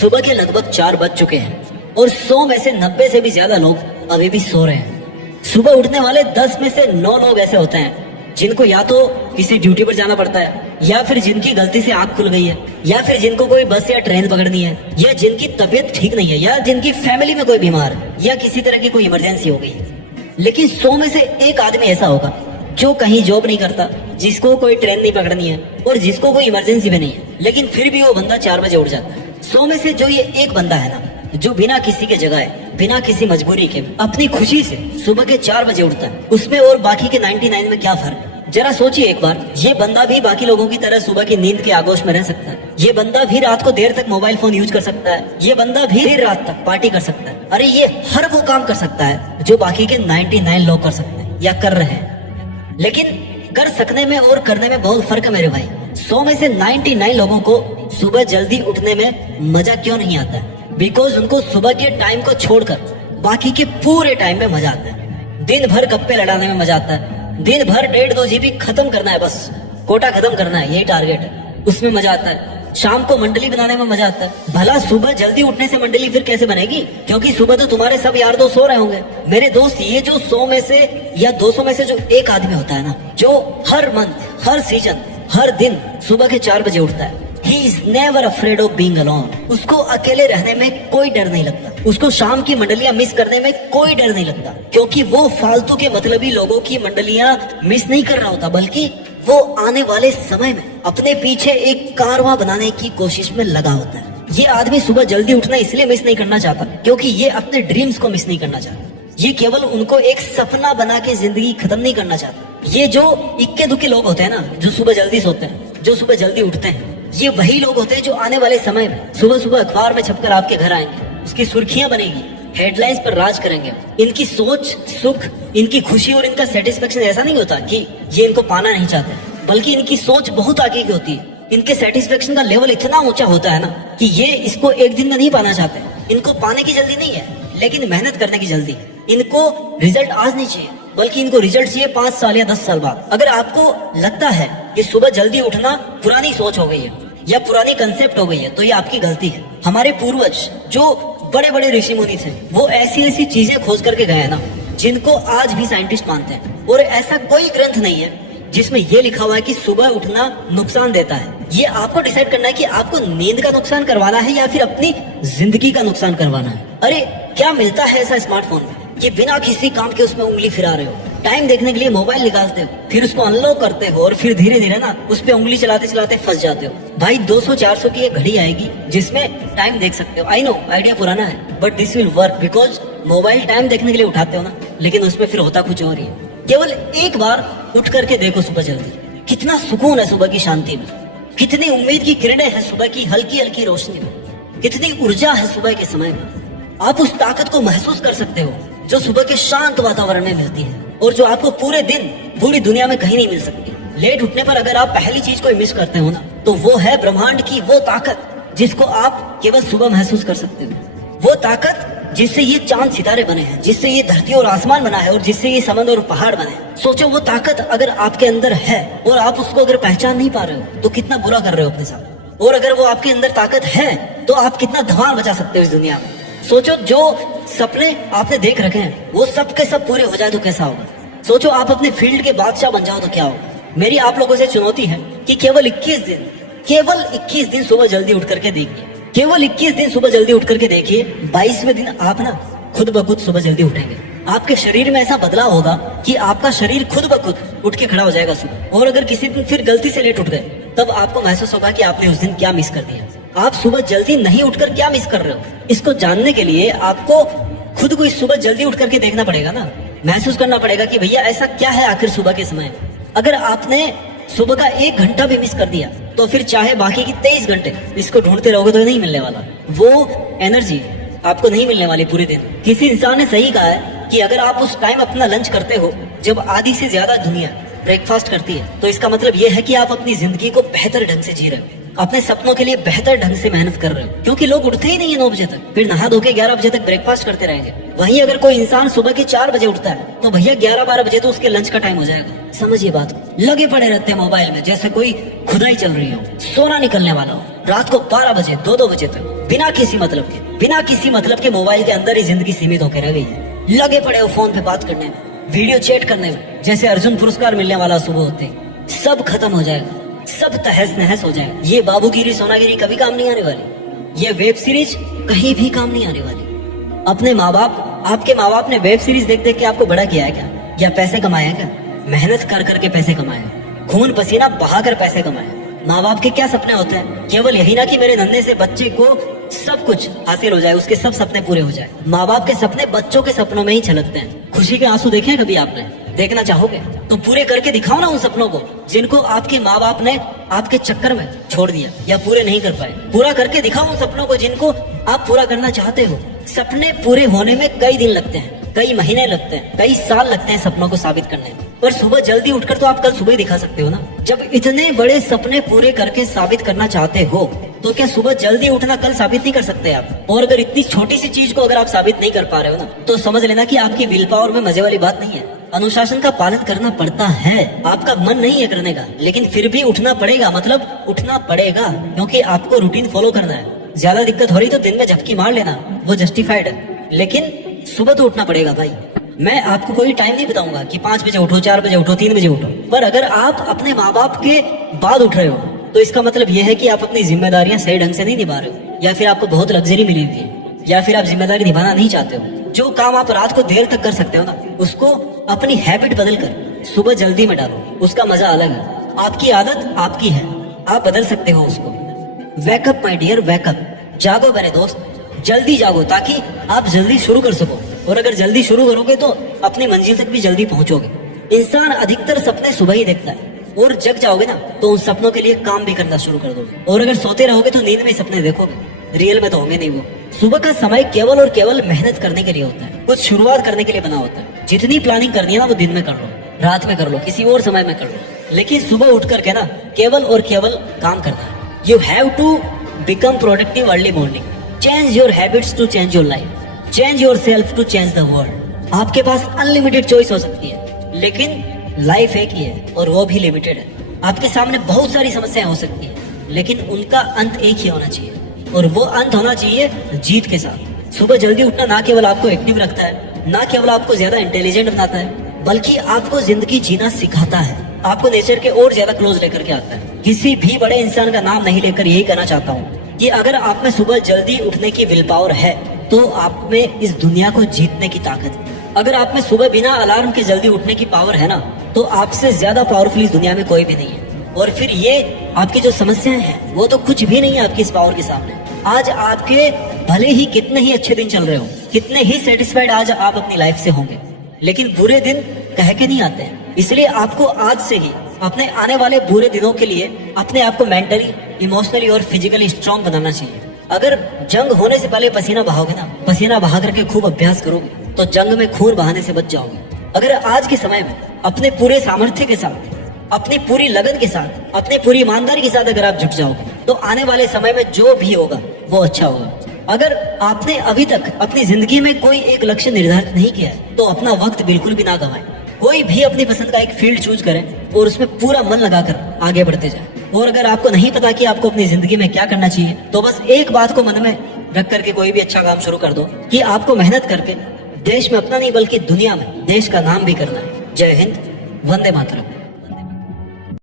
सुबह के लगभग 4 बज चुके हैं और 100 में से 90 से भी ज्यादा लोग अभी भी सो रहे हैं। सुबह उठने वाले 10 में से 9 लोग ऐसे होते हैं जिनको या तो किसी ड्यूटी पर जाना पड़ता है, या फिर जिनकी गलती से आंख खुल गई है, या फिर जिनको कोई बस या ट्रेन पकड़नी है, या जिनकी तबीयत ठीक नहीं है, या जिनकी फैमिली में कोई बीमार है, या किसी तरह की कोई इमरजेंसी हो गई है। लेकिन 100 में से एक आदमी ऐसा होगा जो कहीं जॉब नहीं करता, जिसको कोई ट्रेन नहीं पकड़नी है और जिसको कोई इमरजेंसी भी नहीं है, लेकिन फिर भी वो बंदा 4 बजे उठ जाता है। 100 में से जो ये एक बंदा है ना, जो बिना किसी के जगाए, बिना किसी मजबूरी के, अपनी खुशी से सुबह के 4 बजे उठता है, उसमें और बाकी के 99 में क्या फर्क है? जरा सोचिए एक बार, ये बंदा भी बाकी लोगों की तरह सुबह की नींद के आगोश में रह सकता है। ये बंदा भी रात को देर तक मोबाइल फोन यूज कर सकता है। ये बंदा भी देर रात तक पार्टी कर सकता है। अरे ये हर वो काम कर सकता है जो बाकी के 99 लोग कर सकते हैं या कर रहे हैं। लेकिन कर सकने में और करने में बहुत फर्क है मेरे भाई। 100 में से 99 लोगों को सुबह जल्दी उठने में मजा क्यों नहीं आता है? बिकॉज उनको सुबह के टाइम को छोड़कर बाकी के पूरे टाइम में मजा आता है। दिन भर गप्पे लड़ाने में मजा आता है, दिन भर 1.5-2 GB खत्म करना है, बस कोटा खत्म करना है, यही टारगेट है, उसमें मजा आता है। शाम को मंडली बनाने में मजा आता है। भला सुबह जल्दी उठने से मंडली फिर कैसे बनेगी? क्योंकि सुबह तो तुम्हारे सब यार दोस्त सो रहे होंगे। मेरे दोस्त, ये जो 100 में से या 200 में से जो एक आदमी होता है ना, जो हर मंथ, हर सीजन, हर दिन सुबह के 4 बजे उठता है, He is never afraid of being alone. उसको अकेले रहने में कोई डर नहीं लगता, उसको शाम की मंडलियां मिस करने में कोई डर नहीं लगता, क्योंकि वो फालतू के मतलबी लोगों की मंडलियां मिस नहीं कर रहा होता, बल्कि वो आने वाले समय में अपने पीछे एक कारवां बनाने की कोशिश में लगा होता है। ये आदमी सुबह जल्दी उठना इसलिए मिस नहीं करना चाहता क्योंकि ये अपने ड्रीम्स को मिस नहीं करना चाहता। ये केवल उनको एक सपना बना के जिंदगी खत्म नहीं करना चाहता। ये जो इक्के दुक्के लोग होते हैं ना, जो सुबह जल्दी सोते हैं, जो सुबह जल्दी उठते हैं, ये वही लोग होते हैं जो आने वाले समय में सुबह सुबह अखबार में छपकर आपके घर आएंगे, उसकी सुर्खियां बनेगी, हेडलाइंस पर राज करेंगे। इनकी सोच, सुख, इनकी खुशी और इनका सेटिस्फेक्शन ऐसा नहीं होता कि ये इनको पाना नहीं चाहते, बल्कि इनकी सोच बहुत आगे की होती है। इनके सेटिस्फेक्शन का लेवल इतना ऊंचा होता है ना कि ये इसको एक दिन में नहीं पाना चाहते। इनको पाने की जल्दी नहीं है, लेकिन मेहनत करने की जल्दी है। इनको रिजल्ट आज नहीं चाहिए, बल्कि इनको रिजल्ट चाहिए 5 साल या 10 साल बाद। अगर आपको लगता है कि सुबह जल्दी उठना पुरानी सोच हो गई है या पुरानी कंसेप्ट हो गई है, तो ये आपकी गलती है। हमारे पूर्वज, जो बड़े बड़े ऋषि मुनि थे, वो ऐसी ऐसी चीजें खोज करके गए ना, जिनको आज भी साइंटिस्ट मानते हैं। और ऐसा कोई ग्रंथ नहीं है जिसमें ये लिखा हुआ है कि सुबह उठना नुकसान देता है। ये आपको डिसाइड करना है कि आपको नींद का नुकसान करवाना है या फिर अपनी जिंदगी का नुकसान करवाना है। अरे क्या मिलता है ऐसा स्मार्टफोन में? ये बिना किसी काम के उसमें उंगली फिरा रहे हो, टाइम देखने के लिए मोबाइल निकालते हो, फिर उसको अनलॉक करते हो और फिर धीरे धीरे ना उस पे उंगली चलाते चलाते फंस जाते हो। भाई 200-400 की एक घड़ी आएगी जिसमें टाइम देख सकते हो। आई नो आइडिया पुराना है, but this will work because mobile time देखने के लिए उठाते हो ना, लेकिन उसमें फिर होता कुछ और ही है। केवल एक बार उठ करके देखो सुबह जल्दी, कितना सुकून है सुबह की शांति में, कितनी उम्मीद की किरणें हैं सुबह की हल्की हल्की रोशनी में, कितनी ऊर्जा है सुबह के समय में। आप उस ताकत को महसूस कर सकते हो जो सुबह के शांत वातावरण में मिलती है और जो आपको पूरे दिन पूरी दुनिया में कहीं नहीं मिल सकती। लेट उठने पर अगर आप पहली चीज को मिस करते हो ना, तो वो है ब्रह्मांड की वो ताकत जिसको आप केवल सुबह महसूस कर सकते हो। वो ताकत जिससे ये चांद सितारे बने हैं, जिससे ये धरती और आसमान बना है और जिससे ये समंदर और पहाड़ बने हैं। सोचो वो ताकत अगर आपके अंदर है और आप उसको अगर पहचान नहीं पा रहे हो, तो कितना बुरा कर रहे हो अपने साथ। और अगर वो आपके अंदर ताकत है, तो आप कितना धमाल मचा सकते हो इस दुनिया में। सोचो जो सपने आपने देख रखे हैं वो सब के सब पूरे हो जाए तो कैसा होगा। सोचो आप अपने फील्ड के बादशाह बन जाओ तो क्या होगा। मेरी आप लोगों से चुनौती है कि केवल 21 दिन सुबह जल्दी उठ करके देखिए। केवल 21 दिन सुबह जल्दी उठ करके देखिए। 22वें दिन आप ना खुद ब खुद सुबह जल्दी उठेंगे। आपके शरीर में ऐसा बदलाव होगा कि आपका शरीर खुद ब खुद उठ के खड़ा हो जाएगा सुबह। और अगर किसी दिन फिर गलती से लेट उठ गए, तब आपको महसूस होगा कि आपने उस दिन क्या मिस कर दिया। आप सुबह जल्दी नहीं उठकर क्या मिस कर रहे हो, इसको जानने के लिए आपको खुद को इस सुबह जल्दी उठ करके देखना पड़ेगा ना, महसूस करना पड़ेगा कि भैया ऐसा क्या है आखिर सुबह के समय। अगर आपने सुबह का 1 घंटा भी मिस कर दिया, तो फिर चाहे बाकी की 23 घंटे इसको ढूंढते रहोगे तो नहीं मिलने वाला। वो एनर्जी आपको नहीं मिलने वाली पूरे दिन। किसी इंसान ने सही कहा है कि अगर आप उस टाइम अपना लंच करते हो जब आधी से ज्यादा दुनिया ब्रेकफास्ट करती है, तो इसका मतलब ये है कि आप अपनी जिंदगी को बेहतर ढंग से जी रहे हो, अपने सपनों के लिए बेहतर ढंग से मेहनत कर रहे हो। क्योंकि लोग उठते ही नहीं है 9 बजे तक, फिर नहा धो के 11 बजे तक ब्रेकफास्ट करते रहेंगे। वहीं अगर कोई इंसान सुबह के 4 बजे उठता है, तो भैया 11-12 बजे तो उसके लंच का टाइम हो जाएगा। समझिए बात को। लगे पड़े रहते हैं मोबाइल में जैसे कोई खुदाई चल रही हो, सोना निकलने वाला हो, रात को 12 बजे 2-2 बजे तक। बिना किसी मतलब के मोबाइल के अंदर ही जिंदगी सीमित होकर रह गई है। लगे पड़े हो फोन पे बात करने में, वीडियो चैट करने में, जैसे अर्जुन पुरस्कार मिलने वाला सुबह होते सब खत्म हो जाएगा, सब तहस नहस हो जाएगा। ये बाबूगिरी सोनागिरी कभी काम नहीं आने वाली, ये वेब सीरीज कहीं भी काम नहीं आने वाली। अपने माँ बाप, आपके माँ बाप ने वेब सीरीज देख देख के आपको बड़ा किया है क्या? या पैसे कमाया क्या? मेहनत कर करके पैसे कमाए, खून पसीना बहाकर पैसे कमाए। माँ बाप के क्या सपने होते हैं? केवल यही ना कि मेरे नन्हे से बच्चे को सब कुछ हासिल हो जाए, उसके सब सपने पूरे हो जाए। माँ बाप के सपने बच्चों के सपनों में ही छलकते हैं। खुशी के आंसू देखे हैं कभी आपने? देखना चाहोगे तो पूरे करके दिखाओ ना उन सपनों को जिनको आपके माँ बाप ने आपके चक्कर में छोड़ दिया या पूरे नहीं कर पाए। पूरा करके दिखाओ उन सपनों को जिनको आप पूरा करना चाहते हो। सपने पूरे होने में कई दिन लगते हैं, कई महीने लगते हैं, कई साल लगते हैं सपनों को साबित करने में। पर सुबह जल्दी उठकर तो आप कल सुबह ही दिखा सकते हो ना। जब इतने बड़े सपने पूरे करके साबित करना चाहते हो तो क्या सुबह जल्दी उठना कल साबित नहीं कर सकते आप? और अगर इतनी छोटी सी चीज को अगर आप साबित नहीं कर पा रहे हो ना, तो समझ लेना कि आपकी विल पावर में मजे वाली बात नहीं है। अनुशासन का पालन करना पड़ता है, आपका मन नहीं है करने का, लेकिन फिर भी उठना पड़ेगा। मतलब उठना पड़ेगा क्योंकि आपको रूटीन फॉलो करना है। ज्यादा दिक्कत हो रही तो दिन में झपकी मार लेना, वो जस्टिफाइड है, लेकिन सुबह तो उठना पड़ेगा भाई। मैं आपको कोई टाइम नहीं बताऊंगा कि 5 बजे उठो, 4 बजे उठो, 3 बजे उठो, पर अगर आप अपने माँ बाप के बाद उठ रहे हो तो इसका मतलब यह है कि आप अपनी जिम्मेदारियां सही ढंग से नहीं निभा रहे हो, या फिर आपको बहुत लग्जरी मिली हुई है, या फिर आप जिम्मेदारी निभाना नहीं चाहते हो। जो काम आप रात को देर तक कर सकते हो ना, उसको अपनी हैबिट बदल कर सुबह जल्दी में डालो, उसका मजा अलग है। आपकी आदत आपकी है, आप बदल सकते हो उसको। वेकअप माय डियर, वेकअप, जागो मेरे दोस्त, जल्दी जागो ताकि आप जल्दी शुरू कर सको। और अगर जल्दी शुरू करोगे तो अपनी मंजिल तक भी जल्दी पहुंचोगे। इंसान अधिकतर सपने सुबह ही देखता है, और जग जाओगे ना तो उन सपनों के लिए काम भी करना शुरू कर दोगे। और अगर सोते रहोगे तो नींद में सपने देखोगे, रियल में तो होंगे नहीं वो। सुबह का समय केवल और केवल मेहनत करने के लिए होता है, कुछ शुरुआत करने के लिए बना होता है। जितनी प्लानिंग करनी है ना वो दिन में कर लो, रात में कर लो, किसी और समय में कर लो, लेकिन सुबह उठ करके ना केवल और केवल काम करना है। You have to become productive early morning. Change your habits to change your life, change yourself to change the world. आपके पास अनलिमिटेड चॉइस हो सकती है, लेकिन लाइफ एक ही है और वो भी लिमिटेड है। आपके सामने बहुत सारी समस्याएं हो सकती है, लेकिन उनका अंत एक ही होना चाहिए, और वो अंत होना चाहिए जीत के साथ। सुबह जल्दी उठना ना केवल आपको एक्टिव रखता है, ना केवल आपको ज्यादा इंटेलिजेंट बनाता है, बल्कि आपको जिंदगी जीना सिखाता है, आपको नेचर के और ज्यादा क्लोज लेकर के आता है। किसी भी बड़े इंसान का नाम नहीं लेकर यही कहना चाहता हूँ कि अगर आप में सुबह जल्दी उठने की विल पावर है तो आप में इस दुनिया को जीतने की ताकत है। अगर आप में सुबह बिना अलार्म के जल्दी उठने की पावर है ना, तो आपसे ज्यादा पावरफुल इस दुनिया में कोई भी नहीं है। और फिर ये आपकी जो समस्याएं हैं वो तो कुछ भी नहीं है आपकी इस पावर के सामने। आज आपके भले ही कितने ही अच्छे दिन चल रहे हो, कितने ही सेटिस्फाइड आज आप अपनी लाइफ से होंगे, लेकिन बुरे दिन कह के नहीं आते हैं। इसलिए आपको आज से ही अपने आने वाले बुरे दिनों के लिए अपने आप को मेंटली, इमोशनली और फिजिकली स्ट्रांग बनाना चाहिए। अगर जंग होने से पहले पसीना बहाओगे ना, पसीना बहा करके खूब अभ्यास करोगे तो जंग में खून बहाने से बच जाओगे। अगर आज के समय में अपने पूरे सामर्थ्य के साथ, अपनी पूरी लगन के साथ, अपनी पूरी ईमानदारी के साथ अगर आप जुट जाओगे तो आने वाले समय में जो भी होगा वो अच्छा होगा। अगर आपने अभी तक अपनी जिंदगी में कोई एक लक्ष्य निर्धारित नहीं किया है तो अपना वक्त बिल्कुल भी ना गवाएं। कोई भी अपनी पसंद का एक फील्ड चूज करें और उसमें पूरा मन लगाकर आगे बढ़ते जाएं। और अगर आपको नहीं पता कि आपको अपनी जिंदगी में क्या करना चाहिए तो बस एक बात को मन में रख करके कोई भी अच्छा काम शुरू कर दो कि आपको मेहनत करके देश में अपना नहीं बल्कि दुनिया में देश का नाम भी करना है। जय हिंद, वंदे मातरम।